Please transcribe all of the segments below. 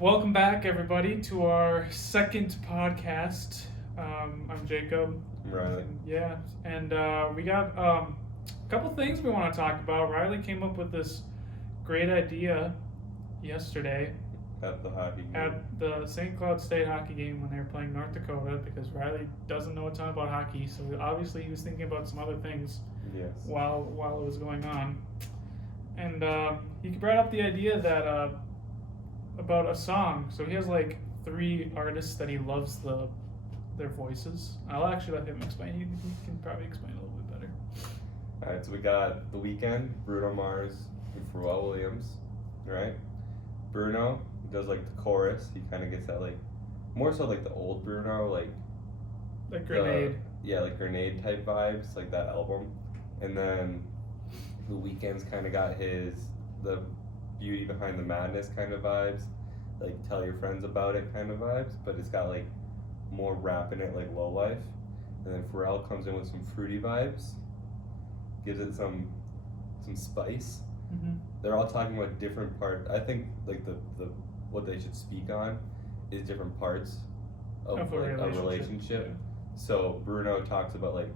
welcome back, everybody, to our second podcast. I'm Jacob. Riley. Yeah, and we got a couple things we want to talk about. Riley came up with this great idea yesterday At the hockey game. at the St. Cloud State hockey game when they were playing North Dakota because Riley doesn't know a ton about hockey, so obviously he was thinking about some other things Yes. while it was going on. And he brought up the idea that about a song. So he has like 3 artists that he loves their voices. I'll actually let him explain. He can probably explain a little bit better. Alright, so we got The Weeknd, Bruno Mars, and Pharrell Williams, right? Bruno does like the chorus. He kind of gets that like, more so like the old Bruno, like Like Grenade. like Grenade type vibes, like that album. And then The Weeknd's kind of got the Beauty Behind the Madness kind of vibes, like Tell Your Friends About It kind of vibes, but it's got like more rap in it, like Low Life. And then Pharrell comes in with some fruity vibes, gives it some spice. Mm-hmm. They're all talking about different parts. I think like the what they should speak on is different parts of Of a like, a relationship. relationship. So Bruno talks about like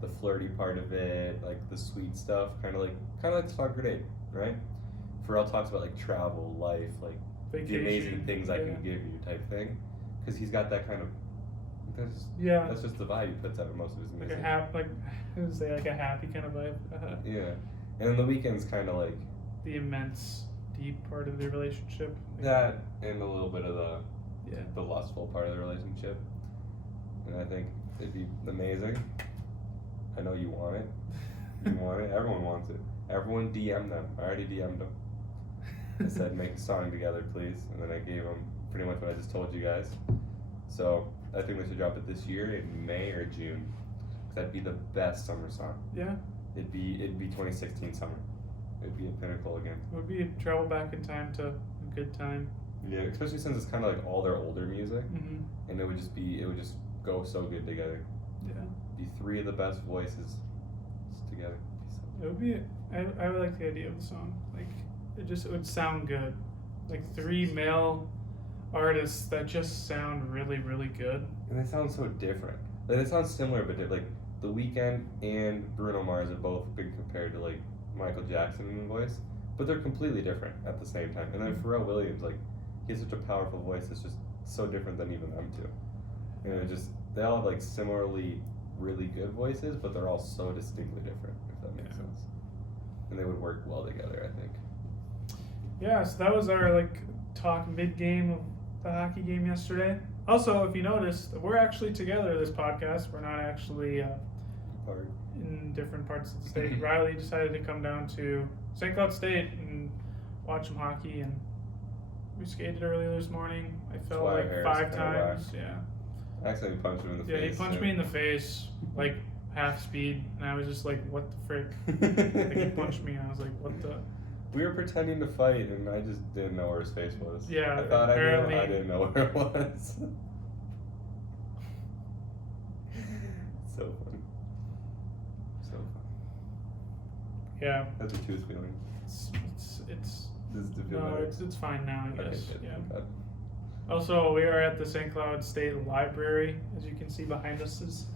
the flirty part of it, like the sweet stuff, kind of like the song Grenade, right? Pharrell talks about like travel, life, like Vacation. the amazing things I Yeah. can give you type thing, because he's got that kind of. Yeah. That's just the vibe he puts out of most of his Like music. I would say like a happy kind of vibe. Yeah, and then The Weeknd's kind of like The immense, deep part of the relationship. that, and a little bit of Yeah. the lustful part of the relationship. And I think it'd be amazing. I know you want it. You want it. Everyone wants it. Everyone DM them. I already DM'd them. I said make a song together, please, and then I gave them pretty much what I just told you guys. So I think they should drop it this year in May or June. 'Cause that'd be the best summer song. Yeah. It'd be 2016 summer. It'd be a pinnacle again. It would be a travel back in time to a good time. Yeah, especially since it's kind of like all their older music, Mm-hmm. and it would just go so good together. Yeah. Be 3 of the best voices together. It would be. I would like the idea of the song. Like it would sound good. Like 3 male artists that just sound really, really good. And they sound so different. Like they sound similar, but like The Weeknd and Bruno Mars have both been compared to like Michael Jackson in voice, but they're completely different at the same time. And then Pharrell Williams, like he has such a powerful voice that's just so different than even them two. And it just they all have like similarly really good voices, but they're all so distinctly different. If that makes Yeah. sense. And they would work well together, I think. Yeah. So that was our like talk mid game of the hockey game yesterday. Also, if you noticed, we're actually together this podcast. We're not actually Part. in different parts of the state. Riley decided to come down to St. Cloud State and watch some hockey, and we skated earlier this morning. I fell why our like hair is 5 kinda times. Yeah. I accidentally punched him in the Yeah, face. he punched me in the face, like half speed, and I was just like, what the frick? Like, he punched me, and I was like, what the? We were pretending to fight, and I just didn't know where his face was. Yeah, I thought apparently- I knew. I didn't know where it was. So funny. So funny. Yeah. That's what he was feeling. It's Does it feel no, better? it's fine now, I Okay, guess. good, Yeah. thank God. Also, we are at the St. Cloud State Library. As you can see behind us is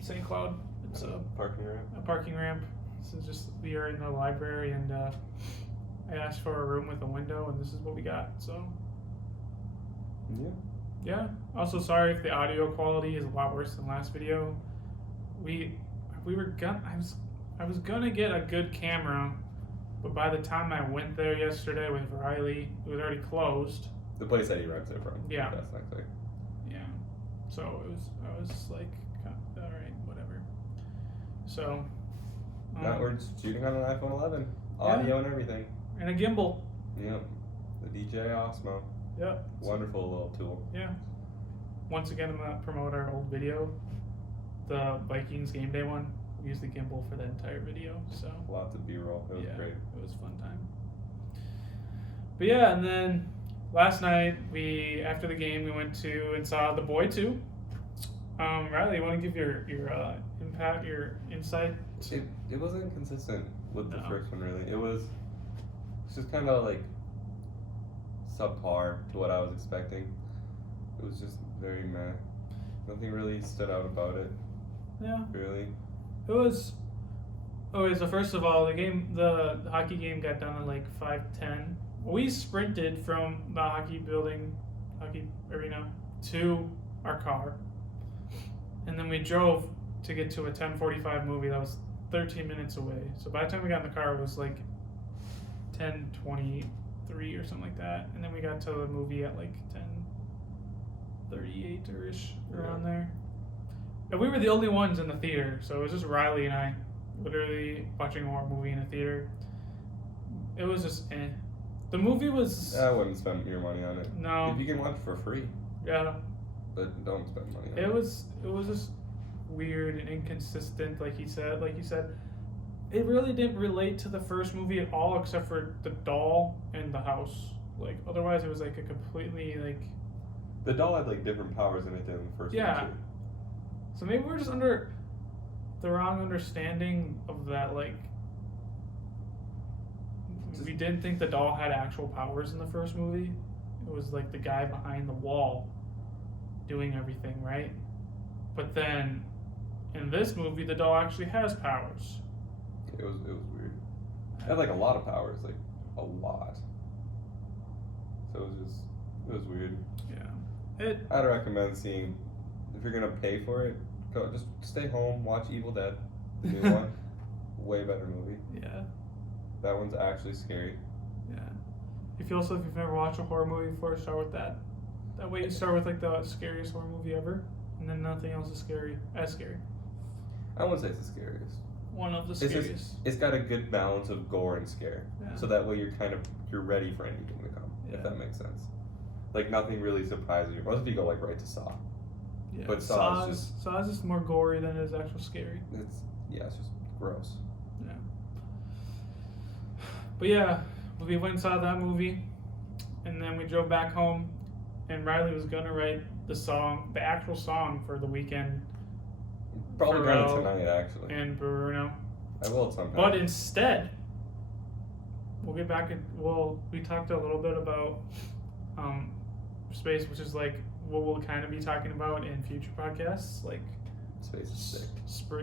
St. Cloud. It's a Parking ramp. parking ramp. This is just, we are in the library, and I asked for a room with a window, and this is what we got. So Yeah. yeah. Also, sorry if the audio quality is a lot worse than last video. We were I was gonna get a good camera, but by the time I went there yesterday with Riley, it was already closed. The place that he rents it from. Yeah. That's not clear. Yeah. So I was like, all right, whatever. So. Now we're shooting on an iPhone 11. Audio and everything. And a gimbal. Yep. The DJI Osmo. Yep. Wonderful little tool. Yeah. Once again, I'm gonna promote our old video, the Vikings game day one. We used the gimbal for the entire video, so Lots of B-roll. It was yeah, great. it was a fun time. But yeah, and then last night after the game we went to and saw The Boy 2. Riley, you want to give your impact, your insight? It wasn't consistent with the No. first one really. It's just kind of like subpar to what I was expecting. It was just very meh. Nothing really stood out about it, Yeah. really. It was. Okay, so first of all, the hockey game got done at like 5:10. We sprinted from the hockey arena, to our car, and then we drove to get to a 10:45 movie that was 13 minutes away. So by the time we got in the car, it was like 10:23 or something like that, and then we got to the movie at like 10:38 or ish, around there. And we were the only ones in the theater, so it was just Riley and I, literally watching a horror movie in a theater. It was just The movie was I wouldn't spend your money on it. no, If you can watch it for free, yeah. but don't spend money on it. It was just weird and inconsistent, like you said. It really didn't relate to the first movie at all, except for the doll and the house. Like otherwise, it was like a completely like. The doll had like different powers than it did in the first Yeah. one too. So maybe we're just under the wrong understanding of that. Like, we didn't think the doll had actual powers in the first movie. It was like the guy behind the wall doing everything, right? But then in this movie, the doll actually has powers. It was weird. It had like a lot of powers, like a lot. So it was weird. Yeah. I'd recommend seeing, if you're gonna pay for it, just stay home, watch Evil Dead, the new one. Way better movie. Yeah. That one's actually scary. Yeah. If you've never watched a horror movie before, start with that. That way you start with like the scariest horror movie ever, and then nothing else is scary. I wouldn't say it's the scariest. One of the It's scariest. just, it's got a good balance of gore and scare. Yeah. So that way you're ready for anything to come, Yeah. if that makes sense. Like nothing really surprises you. Most if you go like right to Saw. Yeah. But Saw is Saw's just more gory than it is actual scary. It's just gross. Yeah. But yeah, we went and saw that movie, and then we drove back home, and Riley was gonna write the actual song for the weekend, Probably Pharrell going tonight actually. and Bruno. I will at some point. But instead, we talked a little bit about space, which is like what we'll kind of be talking about in future podcasts, like Space is sick.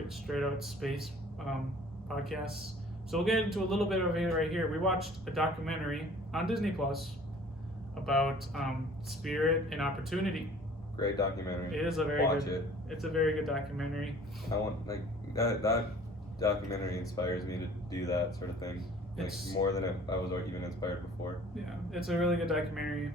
straight out space podcasts. So we'll get into a little bit of it right here. We watched a documentary on Disney Plus about Spirit and Opportunity. Great documentary. It is a very Watch good. It's a very good documentary. I want like that documentary inspires me to do that sort of thing. Like It's- more than I was even inspired before. Yeah, it's a really good documentary.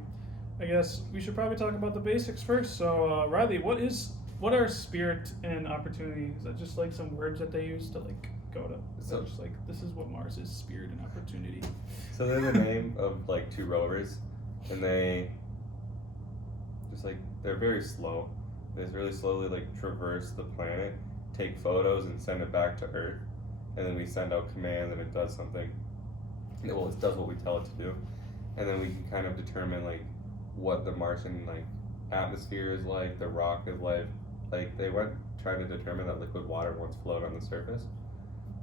I guess we should probably talk about the basics first. So Riley, what are Spirit and Opportunity? Is that just like some words that they use to like go to? So- Just like this is what Mars is: Spirit and Opportunity. So they're the name of like two rovers, and they just like they're very slow. They just really slowly like traverse the planet, take photos, and send it back to Earth, and then we send out commands, and it does something. Well, it does what we tell it to do, and then we can kind of determine like what the Martian like atmosphere is like, the rock is like. Like they went trying to determine that liquid water once float on the surface,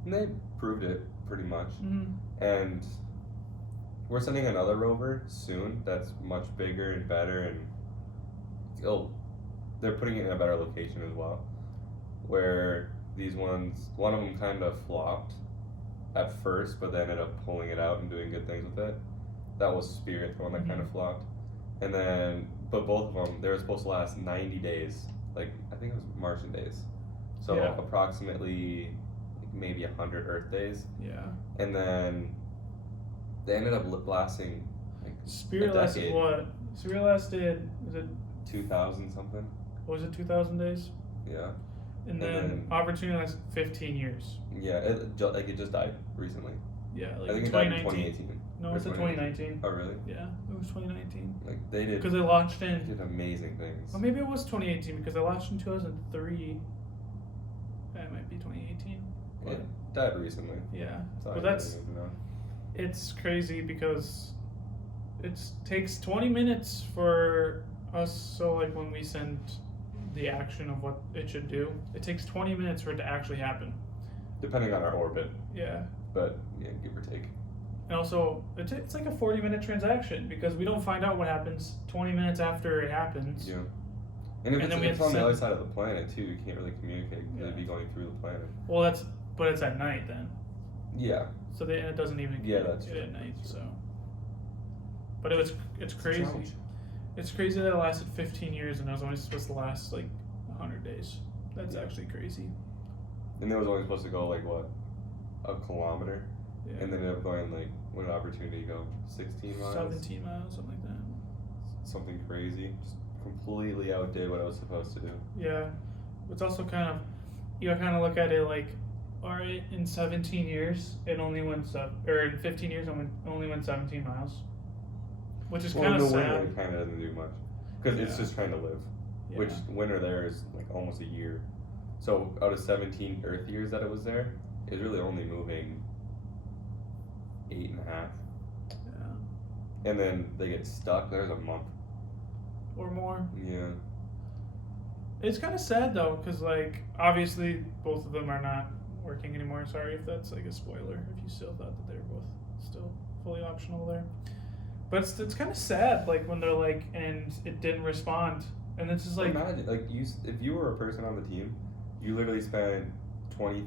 and they proved it pretty much. Mm-hmm. And we're sending another rover soon that's much bigger and better, and they're putting it in a better location as well. Where one of them kind of flopped at first, but they ended up pulling it out and doing good things with it. That was Spirit, the one that kind of flopped. And then, but both of them, they were supposed to last 90 days. Like, I think it was Martian days. So Yeah. approximately maybe 100 Earth days. Yeah. And then they ended up lasting like Spirit a lasted decade. what? Spirit lasted, was it 2,000 something. 2,000 days? Yeah. And And then then- Opportunity lasted 15 years. Yeah, it just died recently. Yeah, like I think it died in 2019. 2018. No, or it's in 2019. Oh, really? Yeah, it was 2019. Like, they did, Because they launched they in. did amazing things. Or maybe it was 2018 because they launched in 2003. It might be 2018. But It died recently. yeah. So But I that's. really don't know. It's crazy because it takes 20 minutes for us. So, like, when we send the action of what it should do, it takes 20 minutes for it to actually happen. Depending on our orbit, Yeah. but yeah, give or take. And also, it's like a 40-minute transaction because we don't find out what happens 20 minutes after it happens. Yeah. And if And then we it's have on to the other send- side of the planet too, you can't really communicate because Yeah. it'd be going through the planet. Well, but it's at night then. Yeah. So it doesn't even Yeah, that's get true. at night. That's So, true. but it's crazy. Challenge. It's crazy that it lasted 15 years and it was only supposed to last like 100 days. That's Yeah. actually crazy. And it was only supposed to go like what, a kilometer, Yeah. and then it ended up going like what did Opportunity go? 16 miles. 17 miles, something like that. Something crazy. Just completely outdid what I was supposed to do. Yeah. It's also kind of, you kind of look at it like, all right, in 17 years, it only went or in 15 years, it only went 17 miles, which is kind in of the sad. winter, it kind of doesn't do much because it's Yeah. just trying to live. Yeah. Which winter there is like almost a year. So out of 17 Earth years that it was there, it was really only moving 8.5. Yeah. And then they get stuck. There's a month. Or more. Yeah. It's kind of sad though, because like obviously both of them are not working anymore. Sorry if that's like a spoiler. If you still thought that they were both still fully optional there, but it's kind of sad like when they're like and it didn't respond, and it's just like Imagine like if you were a person on the team, you literally spent 20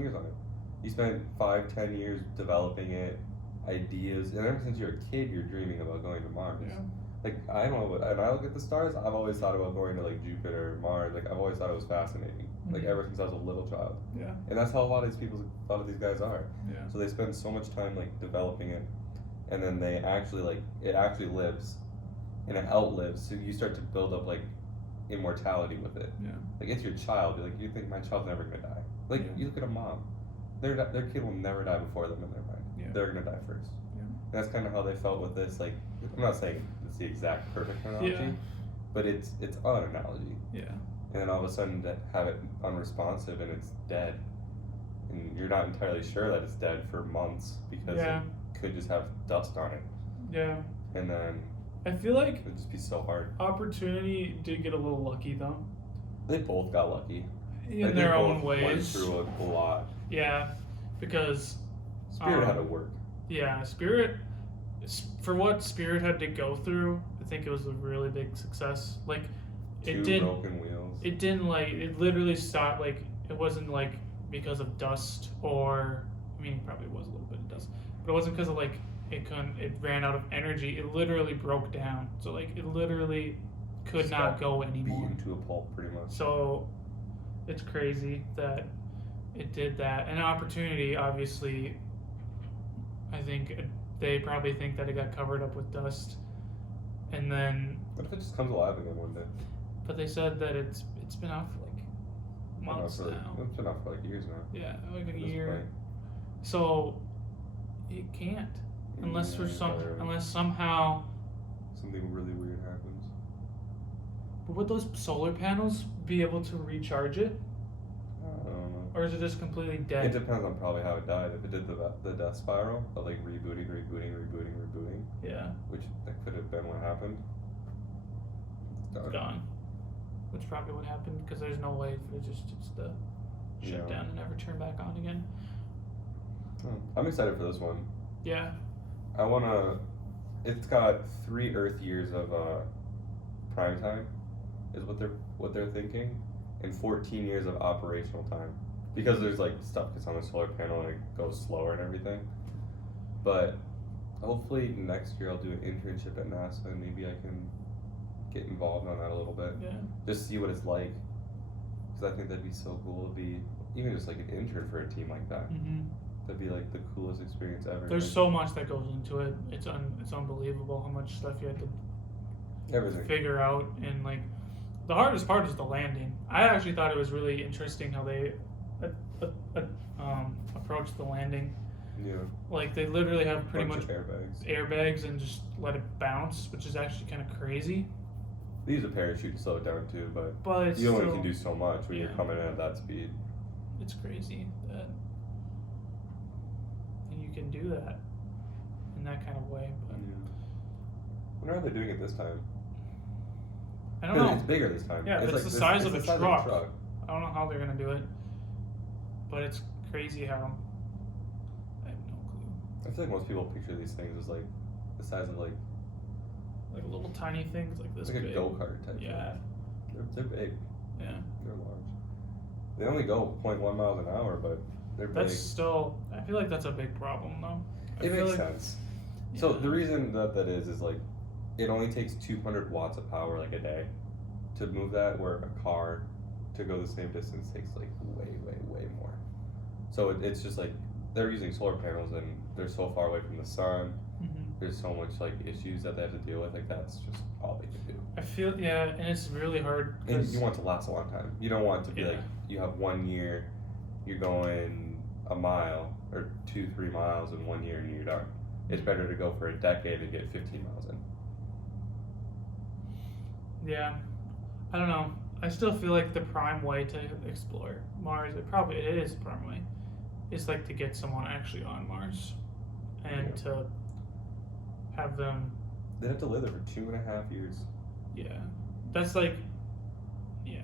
years on it. You spent 5-10 years developing it, ideas, and ever since you're a kid, you're dreaming about going to Mars. Yeah. Like I don't know, and I look at the stars. I've always thought about going to like Jupiter, Mars. Like I've always thought it was fascinating. Like Mhm. ever since I was a little child, Yeah. and that's how a lot of these guys are. Yeah. So they spend so much time like developing it, and then they actually it actually lives, and it outlives. So you start to build up like immortality with it. Yeah. Like it's your child. Like you think my child's never gonna die. Like Yeah. you look at a mom, their kid will never die before them in their mind. Yeah. They're gonna die first. Yeah. And that's kind of how they felt with this. Like I'm not saying it's the exact perfect analogy, Yeah. but it's an analogy. Yeah. And then all of a sudden to have it unresponsive and it's dead, and you're not entirely sure that it's dead for months because Yeah. it could just have dust on it, Yeah. and then I feel like it'd just be so hard. Opportunity did get a little lucky though, They both got lucky. in Like, they their own both Went ways. through a lot. Yeah, because Spirit had to work. yeah, Spirit, for what Spirit had to go through, I think it was a really big success. Like, it 2 didn't. broken wheels. It didn't like. It literally stopped. Like, it wasn't like because of dust or. I mean, it probably was a little bit of dust, but it wasn't because of like it couldn't. It ran out of energy. It literally broke down. So like, it literally could not Stopped go anymore. Beaten to a pulp, pretty much. So, it's crazy that it did that. And Opportunity, obviously, I think they probably think that it got covered up with dust, and then. What if it just comes alive again one day? But they said that it's been out for like months It's been out for like years now. Yeah, like a at this year. point. So it can't unless for Yeah, unless somehow. something really weird happens. But would those solar panels be able to recharge it, I don't know. or is it just completely It dead? depends on probably how it died. If it did the death spiral of like rebooting, Yeah, which that could have been what happened. It's it's done. gone. Which probably would happen because there's no way for it just to shut Yeah. down and never turn back on again. Oh, I'm excited for this one. Yeah. I wanna. It's got 3 Earth years of prime time, is what they're thinking, and 14 years of operational time, because there's like stuff gets on the solar panel and it goes slower and everything. But hopefully next year I'll do an internship at NASA and maybe I can get involved on that a little bit, Yeah. just see what it's like, because I think that'd be so cool to be even just like an intern for a team like that. hmm That'd be like the coolest experience ever. There's Like, so much that goes into it. It's unbelievable how much stuff you have to everything. figure out, and like the hardest part is the landing. I actually thought it was really interesting how they approached the landing. Yeah. Like they literally have pretty Bunch much of airbags. airbags and just let it bounce, which is actually kind of crazy. They use a parachute to slow it down too, but But it's you only still, can do so much when you're yeah. coming in at that speed. it's crazy that and you can do that in that kind of way. But I wonder how they're doing it this time. I don't know. It's bigger this time. Yeah, it's like the size of the a size truck. I don't know how they're gonna do it, but it's crazy how. I have no clue. I feel like most people picture these things as like the size of like little tiny things like this like a big. go-kart type. Yeah. They're big. Yeah. They're large. They only go 0.1 miles an hour, but they're That's big. still. I feel like that's a big problem though. I It feel makes like, sense. So yeah. the reason that is like, it only takes 200 watts of power like a day to move that, where a car to go the same distance takes like way more. So it's just like they're using solar panels and they're so far away from the sun. Mhm. There's so much like issues that they have to deal with. Like that's just all they can do. I feel and it's really hard. And you want it to last a long time. You don't want it to be Yeah. like you have 1 year, you're going a mile or 2-3 miles in 1 year and you're done. It's better to go for a decade and get 15 miles in. Yeah, I don't know. I still feel like the prime way to explore Mars, it is the prime way, is like to get someone actually on Mars, and to have them. They have to live there for 2.5 years. Yeah, that's like, yeah,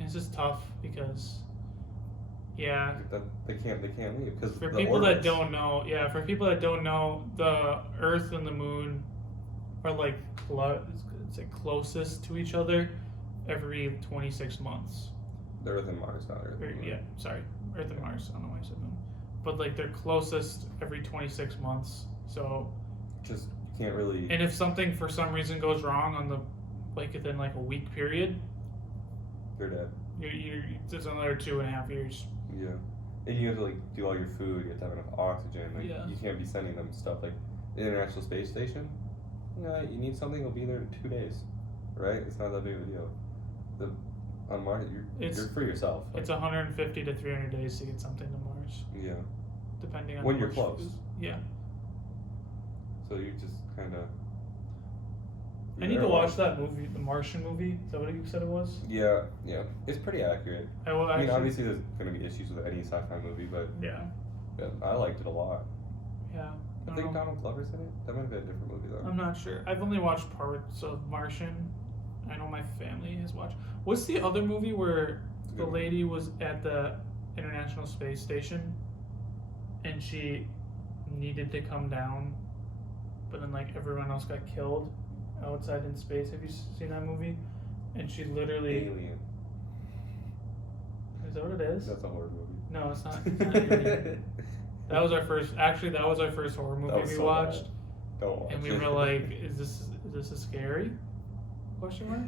it's just tough because, yeah. They can't leave because For people that don't know, the Earth and the Moon are like it's like closest to each other every 26 months. The Earth and Mars, not Earth. And Moon. Yeah, sorry, Earth and Mars. I don't know why I said Moon, but like they're closest every 26 months. So Just you can't really. and if something for some reason goes wrong on the within like a week period, They're dead. you're it's another 2.5 years. Yeah. And you have to like do all your food. You have to have enough oxygen. Like Yeah. you can't be sending them stuff like the International Space Station. You need something. It'll be there in 2 days, right? It's not that big of a deal. On Mars, you're for yourself. Like, It's 150 to 300 days to get something to Mars, yeah. depending on When how you're much close. food- Yeah. So you just kind of. I need to watch that movie, the Martian movie. Is that what you said it was? Yeah. It's pretty accurate. I will I mean, actually. obviously there's going to be issues with any sci-fi movie, but Yeah. I liked it a lot. Yeah. I I think don't know. Donald Glover's in it. That might have been a different movie though. I'm not sure. I've only watched parts of Martian. I know my family has watched. What's the other movie where the lady was at the International Space Station and she needed to come down, but then like everyone else got killed outside in space? Have you seen that movie? And she literally. Alien. Is that what it is? That's a horror movie. No, it's not. It's not Alien. That was our first. Actually, that was our first horror movie we so watched, bad. Don't watch and we it. were like, "Is this a scary?" Question mark.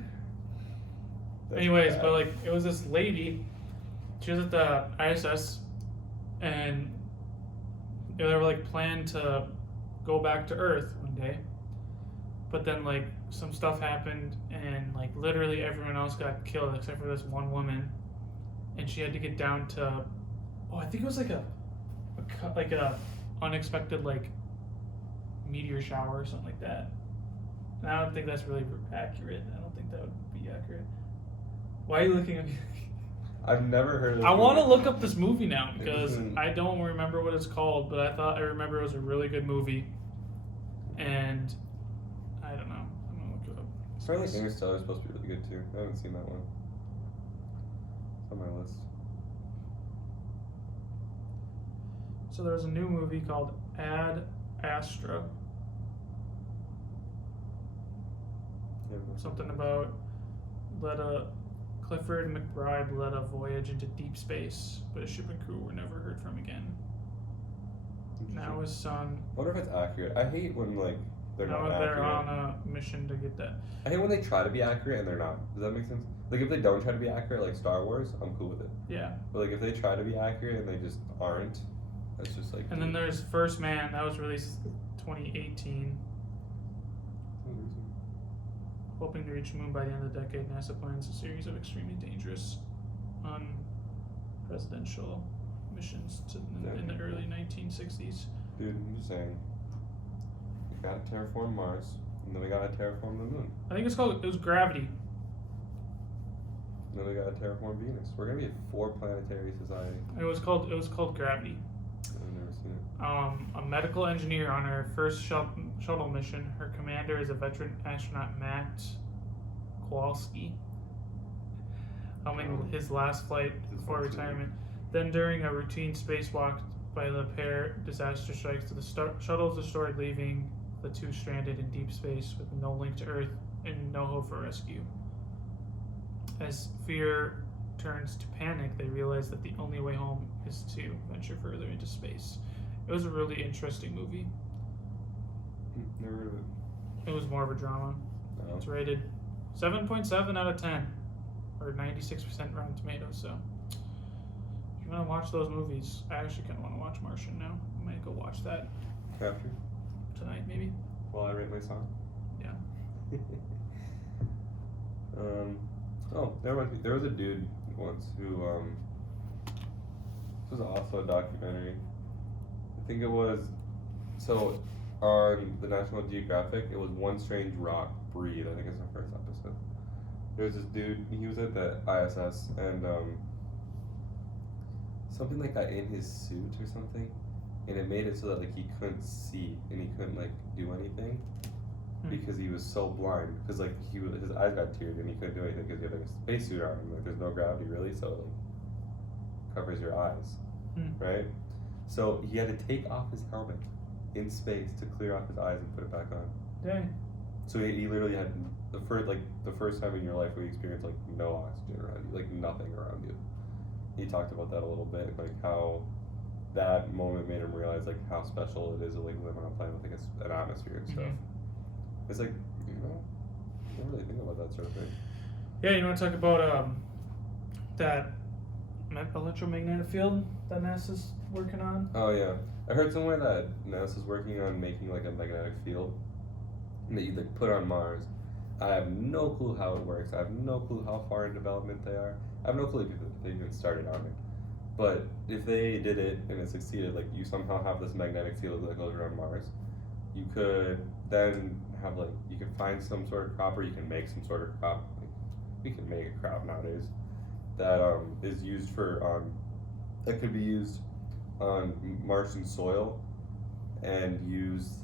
That's Anyways, bad. but like it was this lady. She was at the ISS, and they were like planned to go back to Earth one day, but then like some stuff happened, and like literally everyone else got killed except for this one woman, and she had to get down to. Oh, I think it was like a unexpected like meteor shower or something like that. And I don't think that's really accurate. I don't think that would be accurate. Why are you looking at me? I've never heard of I this want to movie. look up this movie now because isn't- I don't remember what it's called, but I remember it was a really good movie. And I don't know. I'm gonna look it up. Apparently Interstellar is supposed to be really good too. I haven't seen that one. It's on my list. So there's a new movie called Ad Astra. Something about Clifford McBride led a voyage into deep space, but his ship and crew were never heard from again. Now his son. I wonder if it's accurate. I hate when like they're Now not they're accurate. on a mission to get that. I hate when they try to be accurate and they're not. Does that make sense? Like if they don't try to be accurate, like Star Wars, I'm cool with it. Yeah. But like if they try to be accurate and they just aren't, that's just like. And then there's First Man, that was released 2018. Hoping to reach the moon by the end of the decade, NASA plans a series of extremely dangerous presidential missions in the early 1960s. Dude, I'm just saying. We gotta terraform Mars, and then we gotta terraform the moon, I think it was Gravity. and then we gotta terraform Venus. We're gonna be a 4-planetary society. It was called Gravity. I've never seen it. A medical engineer on her first shuttle mission. Her commander is a veteran astronaut, Matt Kowalski, helming his last flight before retirement. Then, during a routine spacewalk by the pair, disaster strikes. The shuttle is destroyed, leaving the two stranded in deep space with no link to Earth and no hope for rescue. As fear turns to panic, they realize that the only way home is to venture further into space. It was a really interesting movie. Never heard of it. It was more of a drama. No. It's rated 7.7 out of 10, or 96% Rotten Tomatoes. So, if you want to watch those movies, I actually kind of want to watch Martian now. I might go watch that After? tonight, maybe. While I write my song? Yeah. There was a dude once who, this was also a documentary. I think it was, so on the National Geographic, it was One Strange Rock Breed, I think it's the first episode. There was this dude, he was at the ISS, and something like got in his suit or something, and it made it so that like he couldn't see, and he couldn't like do anything, because he was so blind, because like his eyes got teared, and he couldn't do anything because he had like a spacesuit on, and like there's no gravity really, so it like covers your eyes, right? So he had to take off his helmet in space to clear off his eyes and put it back on. Dang. So he literally had the first time in your life where you experienced like no oxygen around you, like nothing around you. He talked about that a little bit, like how that moment made him realize like how special it is to like live on a planet with like an atmosphere and stuff. It's like, you know, I don't really think about that sort of thing. Yeah, you want to talk about that electromagnetic field that NASA's working on? Oh yeah, I heard somewhere that NASA's working on making like a magnetic field that you like put on Mars. I have no clue how it works. I have no clue how far in development they are. I have no clue if they even started on it. But if they did it and it succeeded, like you somehow have this magnetic field that goes around Mars, you could then have like, you can find some sort of crop, or you can make some sort of crop. Like, we can make a crop nowadays that is used for that could be used on Martian soil and use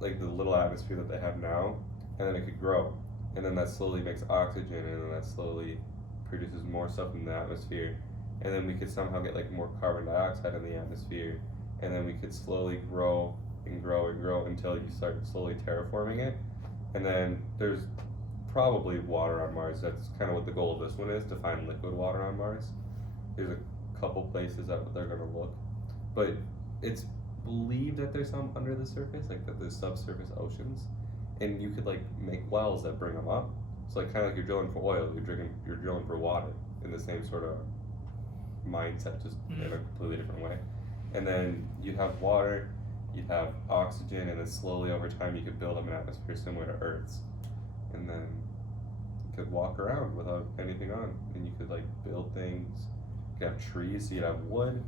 like the little atmosphere that they have now, and then it could grow, and then that slowly makes oxygen, and then that slowly produces more stuff in the atmosphere, and then we could somehow get like more carbon dioxide in the atmosphere, and then we could slowly grow and grow and grow until you start slowly terraforming it, and then there's probably water on Mars. That's kind of what the goal of this one is, to find liquid water on Mars. There's a couple places that they're going to look, but it's believed that there's some under the surface, like that there's subsurface oceans, and you could like make wells that bring them up. So like kind of like you're drilling for oil, you're drilling for water in the same sort of mindset, just in a completely different way. And then you'd have water, you'd have oxygen, and then slowly over time you could build up an atmosphere similar to Earth's, and then you could walk around without anything on, and you could like build things. You could have trees, so you'd have wood,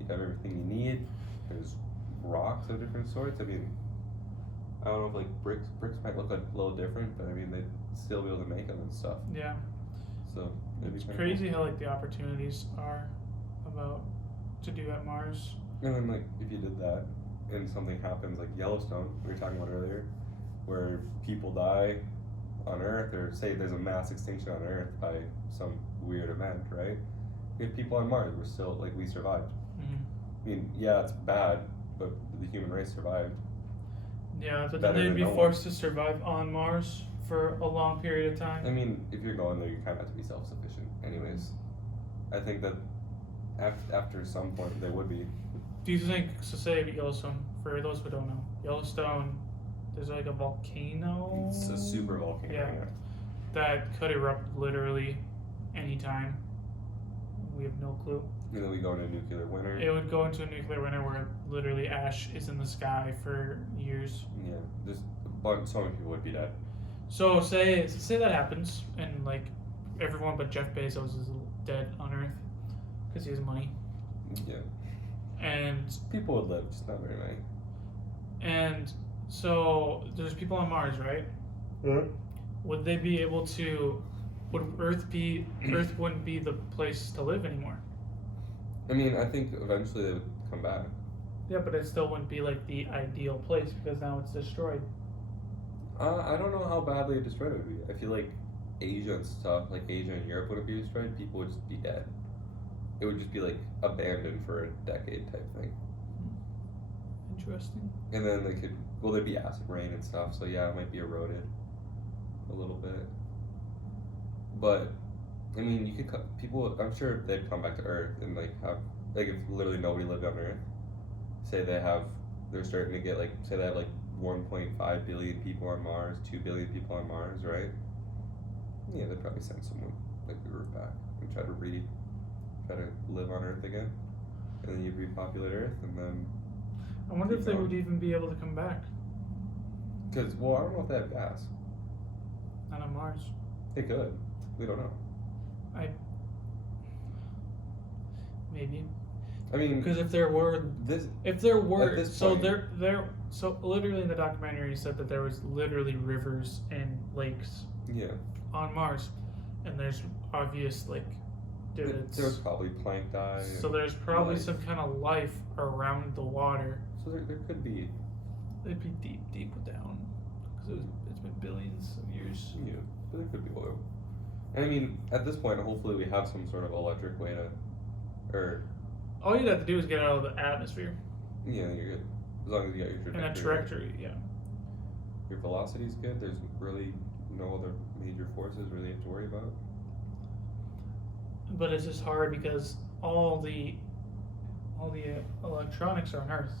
you'd have everything you need. There's rocks of different sorts. I mean, I don't know if like bricks might look a little different, but I mean they'd still be able to make them and stuff. Yeah. So it's crazy how like the opportunities are about to do at Mars. And then like if you did that and something happens like Yellowstone we were talking about earlier, where people die on Earth, or say there's a mass extinction on Earth by some weird event, right? We have people on Mars, we're still like, we survived. I mean, yeah, it's bad, but the human race survived. Yeah, but then they'd be forced to survive on Mars for a long period of time. I mean, if you're going there, you kind of have to be self-sufficient anyways. I think that after some point they would be. Do you think, so say Yellowstone, for those who don't know, Yellowstone, there's like a volcano? It's a super volcano. Yeah. That could erupt literally anytime. We have no clue. And then we go into a nuclear winter. It would go into a nuclear winter where literally ash is in the sky for years. Yeah, so many people would be dead. So say that happens, and like everyone but Jeff Bezos is dead on Earth because he has money. Yeah. And people would live, just not very many. And so there's people on Mars, right? Yeah. Would they be able to? Would Earth wouldn't be the place to live anymore? I mean, I think eventually they would come back. Yeah, but it still wouldn't be like the ideal place because now it's destroyed. I don't know how badly destroyed it would be. I feel like Asia and stuff, like Asia and Europe wouldn't be destroyed. People would just be dead. It would just be like abandoned for a decade type thing. Interesting. And then they could, well, there'd be acid rain and stuff, so yeah, it might be eroded a little bit. But, I mean, you could, people, I'm sure they'd come back to Earth and, like, have, like, if literally nobody lived on Earth, say they're starting to get, like, say they have, like, 1.5 billion people on Mars, 2 billion people on Mars, right? Yeah, they'd probably send someone, like, the Earth back and try to live on Earth again. And then you'd repopulate Earth, and then... I wonder if keep they going. would even be able to come back. Because, well, I don't know if they have gas. Not on Mars. They could. We don't know. Maybe. I mean, Because if there were, this... so point- so literally in the documentary it said that there was literally rivers and lakes Yeah. on Mars, and there's obvious like divots. There was probably plankton. So there's probably life. some kind of life around the water. So there could be. It'd be deep down, because it's been billions of years. Yeah, but there could be oil. And I mean, at this point, hopefully we have some sort of electric way to, or All you'd have to do is get out of the atmosphere yeah, you're good. As long as you got your trajectory. and a right. trajectory. Yeah. Your velocity's good. There's really no other major forces really have to worry about. But it's just hard because all the electronics are on Earth.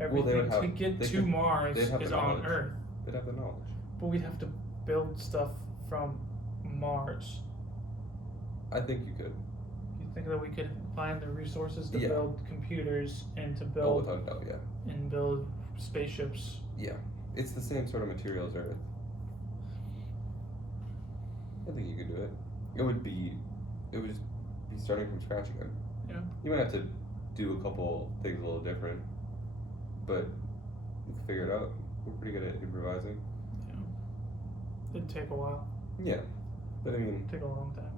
Everything they would have- to get they to could- Mars they'd have is the on knowledge. Earth. They'd have the knowledge. But we'd have to build stuff from Mars. I think you could. You think that we could find the resources to Yeah. build computers and to Oh, build without doubt, yeah. and build spaceships? Yeah. It's the same sort of material as Earth. I think you could do it. It would just be starting from scratch again. Yeah. You might have to do a couple things a little different, but we can figure it out. We're pretty good at improvising. Yeah. It'd take a while. Yeah. But I mean, It'd take a long time.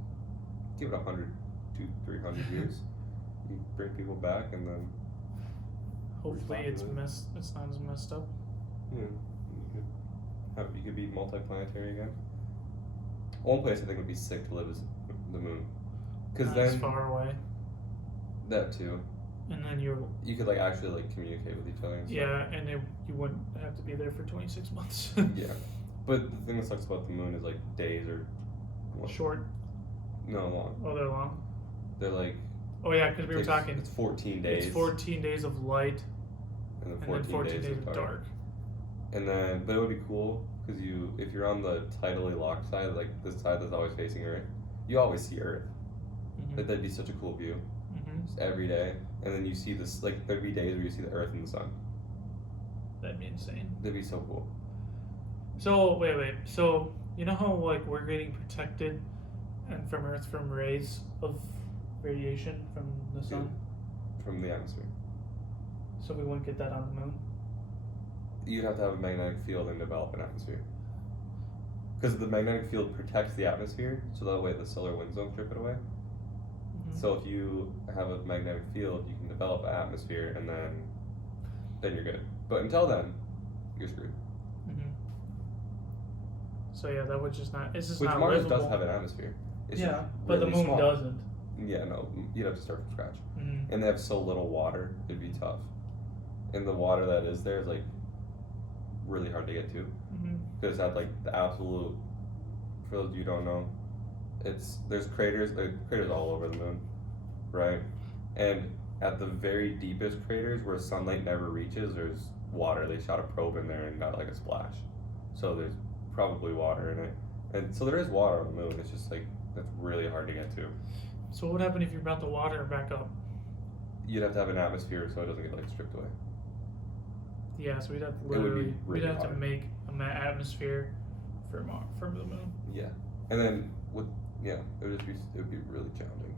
give it 100 to 300 years. You bring people back and then, Hopefully it's Repopulate. it's not as messed up. yeah, you could be multiplanetary again. One place I think would be sick to live is the moon. Because Not as then, far away. that too. And then you You could like actually like communicate with each other and stuff. yeah, and you wouldn't have to be there for 26 months. Yeah. But the thing that sucks about the moon is like days or Short. no long. Oh, they're long. They're like Oh yeah, because we were talking. It's 14 days. It's 14 days of light and then and 14, then 14 days of of dark. And then, but it would be cool because if you're on the tidally locked side, like this side that's always facing Earth, you always see Earth. Mm-hmm. Like that'd be such a cool view, Mm-hmm. just every day. And then you see this, like there'd be days where you see the Earth and the sun. That'd be insane. That'd be so cool. So wait. So you know how like we're getting protected and from Earth from rays of radiation from the sun, From the atmosphere. so we wouldn't get that on the moon. You'd have to have a magnetic field and develop an atmosphere. Because the magnetic field protects the atmosphere, so that way the solar winds don't strip it away. Mm-hmm. So if you have a magnetic field, you can develop an atmosphere, and then you're good. But until then, you're screwed. Mm-hmm. So yeah, that would just not. It's just Which not Mars livable. does have an atmosphere. It's Yeah, just but the really moon small. doesn't. Yeah, no, you'd have to start from scratch. Mm-hmm. And they have so little water, it'd be tough. And the water that is there is like really hard to get to. Mm-hmm. Because at like the absolute, for those of you who don't know, there's craters all over the moon, right? And at the very deepest craters where sunlight never reaches, there's water. They shot a probe in there and got like a splash. So there's probably water in it. And so there is water on the moon. It's just like that's really hard to get to. So what would happen if you brought the water back up? You'd have to have an atmosphere so it doesn't get like stripped away. Yeah, so we'd have to It would be literally really we'd have to hard. make an atmosphere from the moon. Yeah. And then it would be really challenging.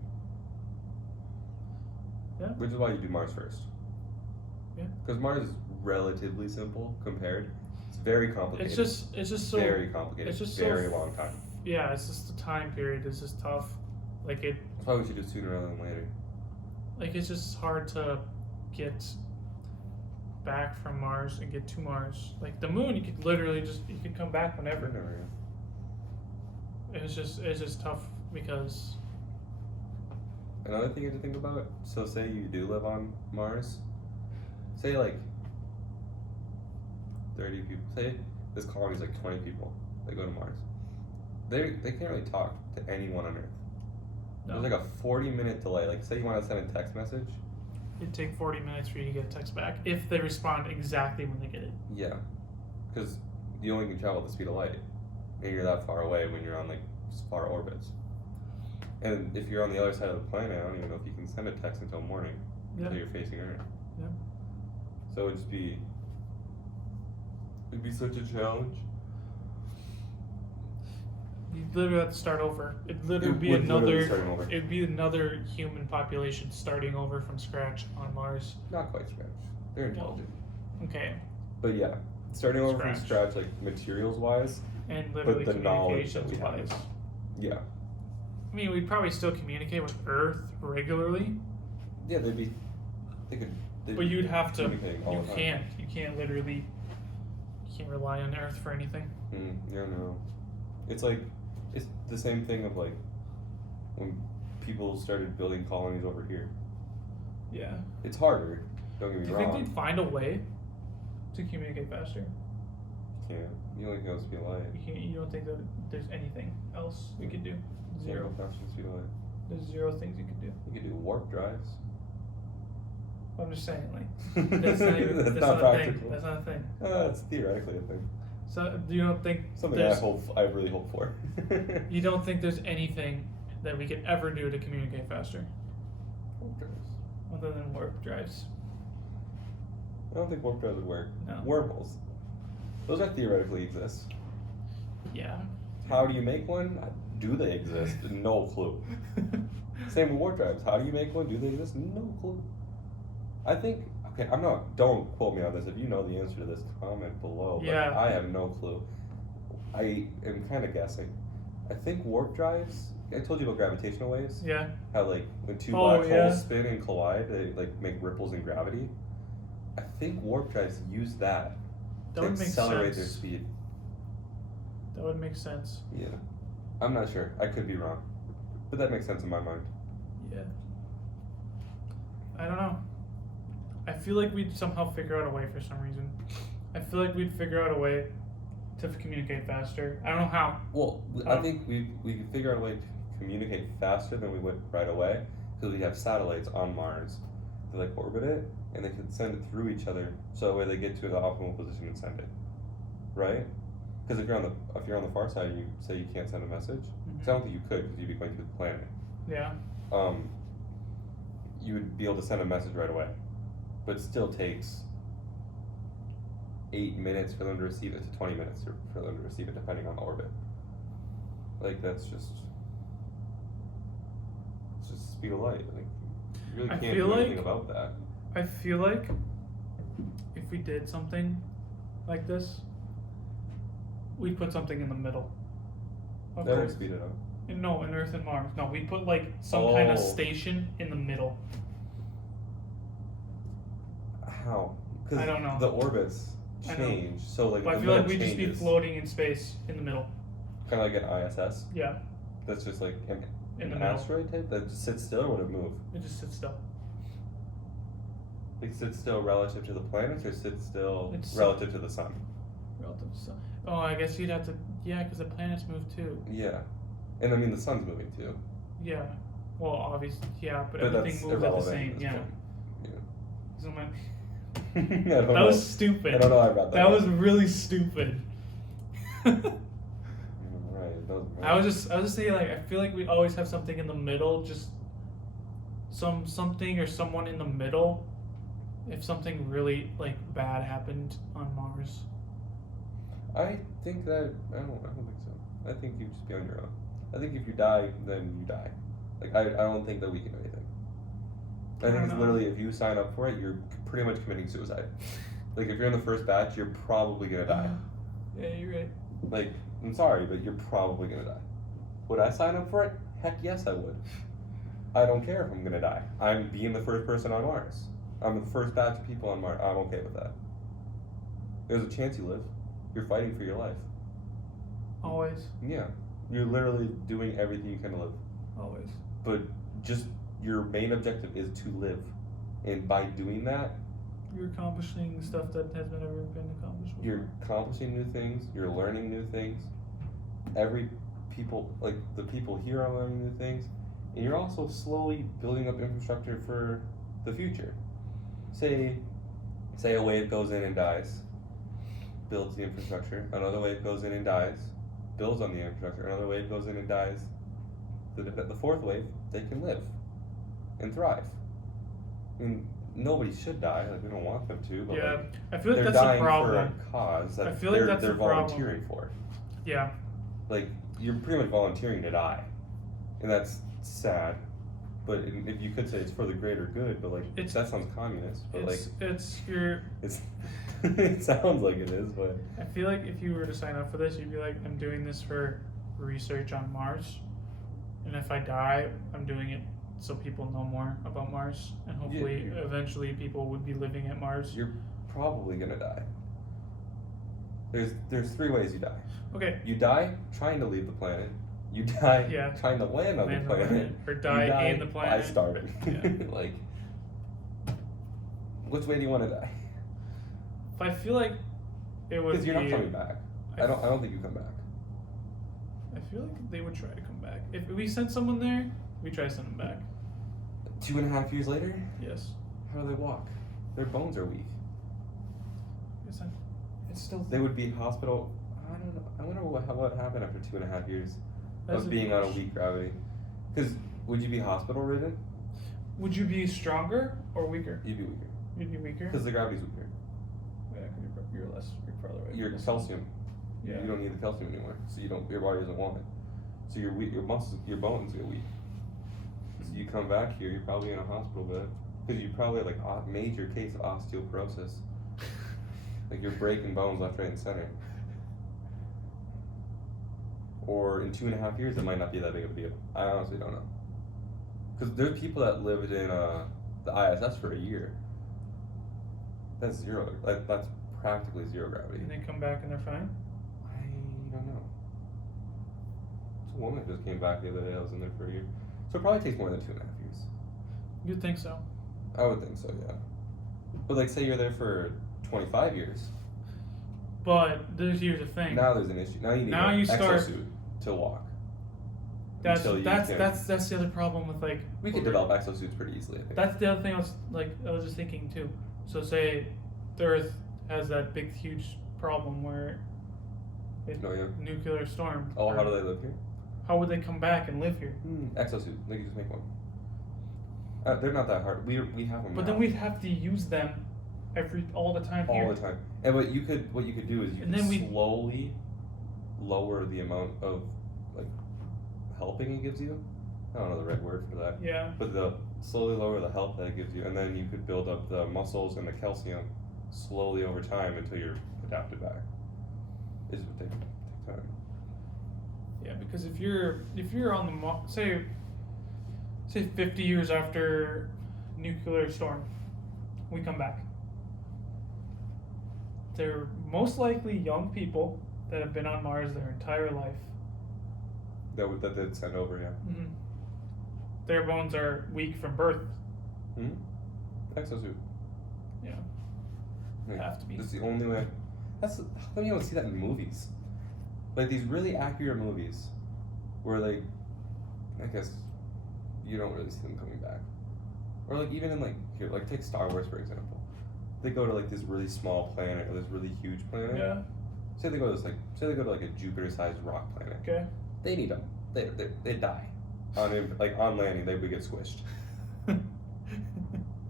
Yeah. Which is why you do Mars first. Yeah. Because Mars is relatively simple compared. It's very complicated. It's just so very complicated. it's just very so long time. Yeah, it's just the time period is just tough. Like That's why we should do it sooner rather than later. it's just hard to get back from Mars and get to Mars. Like the moon, you could come back whenever. Never. It's just tough because Another thing you have to think about. So say you do live on Mars. Say like 30 people. Say this colony's like 20 people. They go to Mars. They can't really talk to anyone on Earth. No. There's like a 40-minute delay. Like, say you want to send a text message. It'd take 40 minutes for you to get a text back if they respond exactly when they get it. Yeah, because you only can travel at the speed of light, and you're that far away when you're on like far orbits. And if you're on the other side of the planet, I don't even know if you can send a text until morning, Yeah. until you're facing Earth. Yeah. So it'd be such a challenge. You literally have to start over. It'd literally It be would literally another. starting over. It'd be another human population starting over from scratch on Mars. Not quite scratch. They're intelligent. Okay, But yeah, starting over from Scratch. scratch, like materials wise. and literally the knowledge that communications we have wise. Yeah. I mean, we'd probably still communicate with Earth regularly, Yeah, they could. but you'd have to. communicating all You the time. can't. You can't literally. You can't rely on Earth for anything. Yeah, no. It's like, it's the same thing of like, when people started building colonies over here. Yeah. It's harder, don't get me Do you think wrong. they'd find a way to communicate faster? You can't. You only go speed of light. You can't. You don't think that there's anything else we could do? Zero. Faster than speed of light. There's zero things you could do. You could do warp drives. I'm just saying, like, that's not even, That's that's not not a thing. practical. That's not a thing. It's theoretically a thing. So you don't think Something there's I really hope for. you don't think there's anything that we could ever do to communicate faster Warp drives. other than warp drives? I don't think warp drives would work. No. Wormholes. Those are theoretically exist. Yeah. How do you make one? Do they exist? No clue. Same with warp drives. How do you make one? Do they exist? No clue. I think, okay, don't quote me on this. If you know the answer to this, comment below. But Yeah. I have no clue. I am kind of guessing. I think warp drives, I told you about gravitational waves. Yeah. How, like, when two Oh, black yeah. holes spin and collide, they, like, make ripples in gravity. I think warp drives use that That to would make accelerate sense. their speed. That would make sense. Yeah. I'm not sure. I could be wrong. But that makes sense in my mind. Yeah. I don't know. I feel like we'd somehow figure out a way for some reason. I feel like we'd figure out a way to communicate faster. I don't know how. Well, I think we could figure out a way to communicate faster than we would right away because we have satellites on Mars that like orbit it and they can send it through each other so that way they get to the optimal position and send it, right? Because if you're on the far side and you say you can't send a message, 'cause I don't think you could because you'd be going through the planet. Yeah. You would be able to send a message right away, but it still takes 8 minutes for them to receive it to 20 minutes for them to receive it, depending on the orbit. Like it's just speed of light. Like you really I can't feel do like- anything about that. I feel like if we did something like this, we'd put something in the middle. Of That would Earth. speed it up. No, in Earth and Mars. No, we'd put like some kind of Oh. station in the middle. How? I don't know. The orbits I know. change, so like But I the feel like middle we'd just be changes. floating in space in the middle. Kind of like an ISS. Yeah, That's just like in the an middle. asteroid type that just sits still, or would it move? It just sits still. Like sit still relative to the planets, or sit still It's- relative to the sun? Relative to sun. Oh, I guess you'd have to. Yeah, because the planets move too. Yeah, and I mean the sun's moving too. Yeah. Well, obviously, yeah, but But everything that's moves at the irrelevant same. at this Yeah. point. So my, I don't that know. was stupid. I don't know how I brought that. That up. was really stupid. Right. That was I was just thinking like I feel like we always have something in the middle, just something or someone in the middle. If something really like bad happened on Mars, I think that I don't think so. I think you'd just be on your own. I think if you die, then you die. Like I don't think that we can do anything. I think don't it's know. literally if you sign up for it, you're pretty much committing suicide. Like if you're in the first batch, you're probably gonna die. Yeah, you're right. Like I'm sorry, but you're probably gonna die. Would I sign up for it? Heck yes, I would. I don't care if I'm gonna die. I'm being the first person on Mars. I'm the first batch of people on Mars. I'm okay with that. There's a chance you live. You're fighting for your life. Always, Yeah. You're literally doing everything you can to live. always. But just your main objective is to live. And by doing that, You're accomplishing stuff that has never been accomplished before. You're accomplishing new things. You're learning new things. The people here are learning new things, and you're also slowly building up infrastructure for the future. Say a wave goes in and dies, builds the infrastructure. Another wave goes in and dies, builds on the infrastructure. Another wave goes in and dies. The fourth wave, they can live and thrive. I mean, nobody should die. Like, we don't want them to, but Yeah, like, I feel like they're that's dying a problem. for a cause that I feel like that's they're a problem. volunteering for. Yeah, Like, you're pretty much volunteering to die, and that's sad. But if you could say it's for the greater good, but like that sounds communist. But it's your. it's it sounds like it is, but I feel like if you were to sign up for this, you'd be like, I'm doing this for research on Mars, and if I die, I'm doing it so people know more about Mars, and hopefully, eventually, people would be living at Mars. you're probably gonna die. There's 3 ways you die. Okay. You die trying to leave the planet. You die Yeah. trying to land on the planet. Or You die in the planet. by starving. Yeah. Like, which way do you want to die? But I feel like it would Because you're not coming back. I I don't think you come back. I feel like they would try to come back. If we sent someone there, we try to send them back. 2.5 years later, Yes. how do they walk? Their bones are weak. It's still. They would be hospital. I don't know. I wonder what happened after 2.5 years That's of a being good on a question. weak gravity. Because would you be hospital ridden? Would you be stronger or weaker? You'd be weaker. You'd be weaker. Because the gravity's weaker. Yeah, 'cause you're less. You're farther away. Your from the calcium. Yeah. You don't need the calcium anymore, so your body doesn't want it. So your muscles, your bones get weak. So you come back here, you're probably in a hospital bed because you probably have like a major case of osteoporosis. Like you're breaking bones left, right, and center. Or in 2.5 years, it might not be that big of a deal. I honestly don't know. Because there's people that lived in the ISS for a year. That's zero. That's practically zero gravity. And they come back and they're fine. I don't know. It's a woman that just came back the other day. I was in there for a year. So it probably takes more than 2.5 years. You'd think so. I would think so, yeah. But like, say you're there for 25 years. But here's the thing. Now there's an issue. Now you need Now an you start- exosuit to walk. That's Until you that's can- that's the other problem with like. We could develop exosuits pretty easily, I think. That's the other thing I was just thinking too. So say the Earth has that big huge problem where Oh, yeah. nuclear storm. Oh, how do they live here? How would they come back and live here? Exosuit. They can just make one. They're not that hard. We have them But now. then we'd have to use them all the time here. all the time. And what you could do is you And could then we- slowly lower the amount of like helping it gives you. I don't know the right word for that. Yeah. But slowly lower the help that it gives you, and then you could build up the muscles and the calcium slowly over time until you're adapted back. It would take time. Yeah, because if you're on the say 50 years after nuclear storm, we come back. They're most likely young people that have been on Mars their entire life. That they'd send over, yeah. Mm-hmm. Their bones are weak from birth. Exosuit. Yeah. Like, Have to be. That's the only way. How come you don't see that in movies? Like these really accurate movies, where like, I guess, you don't really see them coming back. Or like even in like take Star Wars for example. They go to like this really small planet or this really huge planet. Yeah. Say they go to like a Jupiter-sized rock planet. Okay. They need them. They die. On landing, they would get squished.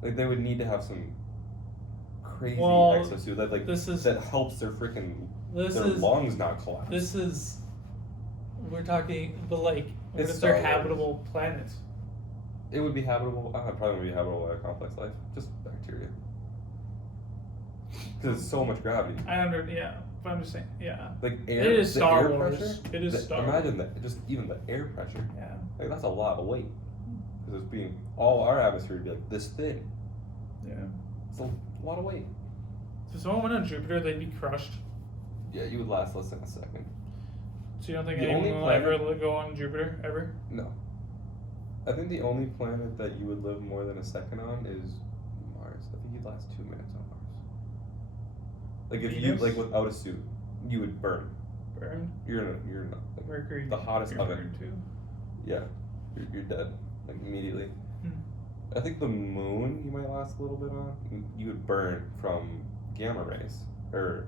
Like they would need to have some crazy exosuit that helps their freaking lungs not collapse. We're talking, but like, what It's if they're Star Wars. habitable planets? It would be habitable. Probably would be habitable by a complex life, just bacteria. Because it's so much gravity. Yeah, but I'm just saying, yeah. Like air. It is the Star air Wars. Pressure, It is Star Wars. Imagine that. Just even the air pressure. Yeah. Like that's a lot of weight. Because it's being all our atmosphere would be like this thin. Yeah. It's a lot of weight. So if someone went on Jupiter, they'd be crushed. Yeah, you would last less than a second. So you don't think The anyone only will ever go on Jupiter ever? No. I think the only planet that you would live more than a second on is Mars. I think you'd last 2 minutes on Mars. Like if Venus? you like without a suit, you would burn. Burn. You're in like, Mercury. the hottest you're oven. burned too. Yeah, you're dead like immediately. Hmm. I think the moon you might last a little bit on. You would burn from gamma rays or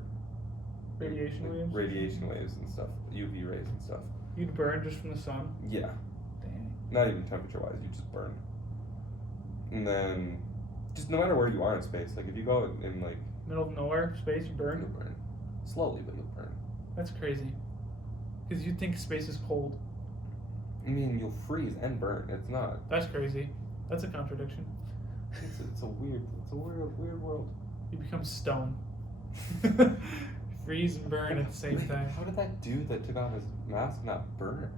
Radiation like, waves? radiation waves and stuff, UV rays and stuff. You'd burn just from the sun. Yeah, Dang. not even temperature wise, you just burn. And then, just no matter where you are in space, like if you go in like Middle of nowhere, space, you burn. you'll burn slowly, but you'll burn. That's crazy. Because you'd think space is cold. I mean, you'll freeze and burn. It's not. That's crazy. That's a contradiction. It's a weird world. You become stone. Freeze and burn at the same Like, time. How did that dude that took off his mask not burn?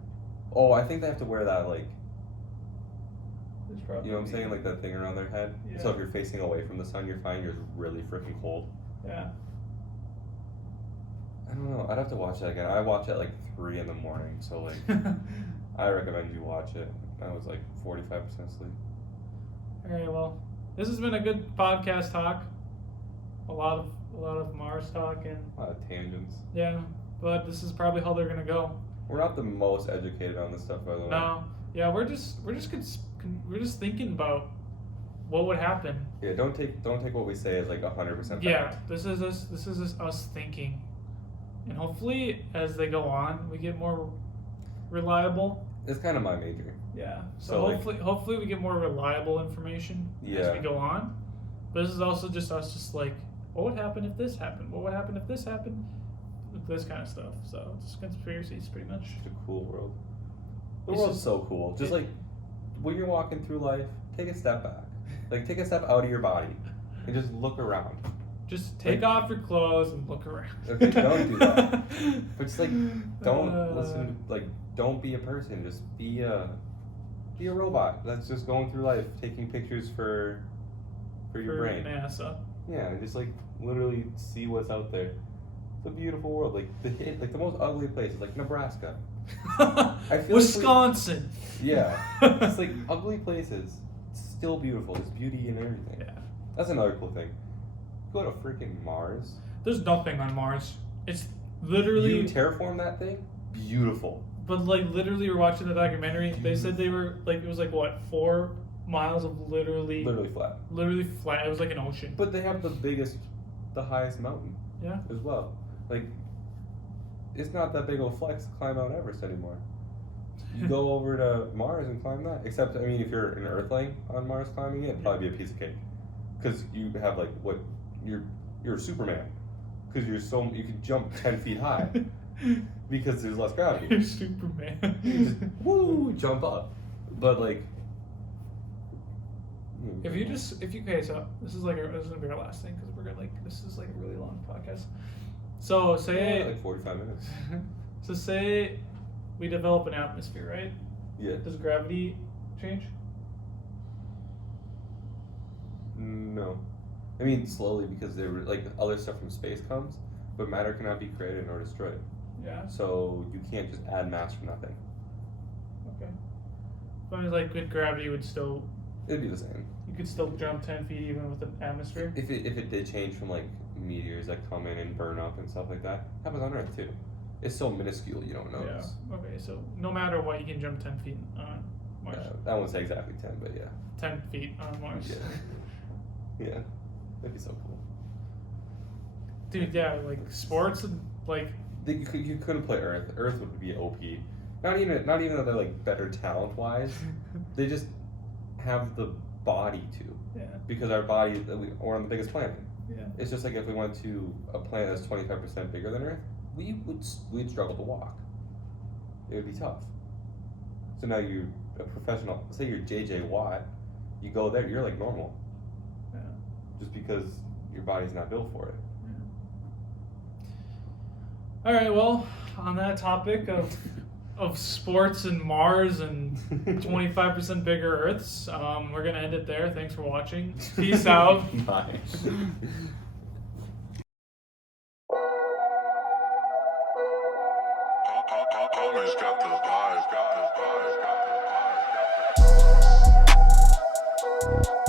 Oh, I think they have to wear that like, you know what I'm saying, like that thing around their head. So Yeah. if you're facing away from the sun, you're fine. You're really freaking cold. Yeah. I don't know. I'd have to watch that again. I watch it at like 3 in the morning, so like I recommend you watch it. I was like 45% asleep. Alright, well, this has been a good podcast talk. A lot of Mars talk and A lot of tangents. yeah, but this is probably how they're gonna go. We're not the most educated on this stuff, by the way. No, yeah, we're just thinking about what would happen. Yeah, don't take what we say as like 100% fact. Yeah, this is us thinking, and hopefully as they go on, we get more reliable. It's kind of my major. Yeah. So, So, like- hopefully we get more reliable information as Yeah. we go on. But this is also just us, just like, what would happen if this happened? What would happen if this happened? This kind of stuff. So it's conspiracies, pretty much. It's a cool world. The It's world's just- so cool. Just like when you're walking through life, take a step back. Like take a step out of your body and just look around. Just take Like- off your clothes and look around. Okay, don't do that. But just like don't Uh, listen. Like don't be a person. Just be a robot that's just going through life, taking pictures for your brain. NASA. Yeah, and just like literally see what's out there. It's a beautiful world. Like the most ugly places, like Nebraska. feel Wisconsin. Yeah, it's like ugly places, still beautiful. There's beauty in everything. Yeah. That's another cool thing. Go to freaking Mars. There's nothing on Mars. It's literally. You terraform that thing. Beautiful. But like literally, we're watching the documentary. They said they were like it was like what 4 miles of literally flat. literally flat. It was like an ocean. But they have the highest mountain. Yeah. As well. Like, it's not that big of a flex to climb Mount Everest anymore. You go over to Mars and climb that. Except, I mean, if you're an Earthling on Mars climbing it, it'd probably be a piece of cake. Because you have like you're Superman. Because you can jump 10 feet high. Because there's less gravity. You're Superman. You just jump up. But like, okay, so this is gonna be our last thing because we're gonna this is like a really long podcast. So say like 45 minutes. so say we develop an atmosphere, right? Yeah. Does gravity change? No. I mean, slowly because there were like other stuff from space comes, but matter cannot be created nor destroyed. Yeah. So you can't just add mass from nothing. Okay. So I mean, like with gravity would still It'd be the same. you could still jump 10 feet even with an atmosphere. If it did change from like meteors that come in and burn up and stuff like that, happens on Earth too. It's so minuscule you don't notice. Yeah. Okay, so no matter what, you can jump 10 feet on Mars. I won't say exactly 10, but yeah. 10 feet on Mars. Yeah. Yeah. That'd be so cool. Dude, yeah, like sports and like You couldn't play Earth. Earth would be OP. Not even that they're like better talent wise. They just have the body to. yeah, Because our body, we're on the biggest planet. yeah. It's just like if we went to a planet that's 25% bigger than Earth, we'd struggle to walk. It would be tough. So now you're a professional. Say you're JJ Watt, you go there, you're like normal. Yeah. Just because your body's not built for it. All right, well, on that topic of sports and Mars and 25% bigger Earths, we're gonna end it there. Thanks for watching. Peace out. Bye. Always got the vibe, got the vibe, got the vibe, got the vibe.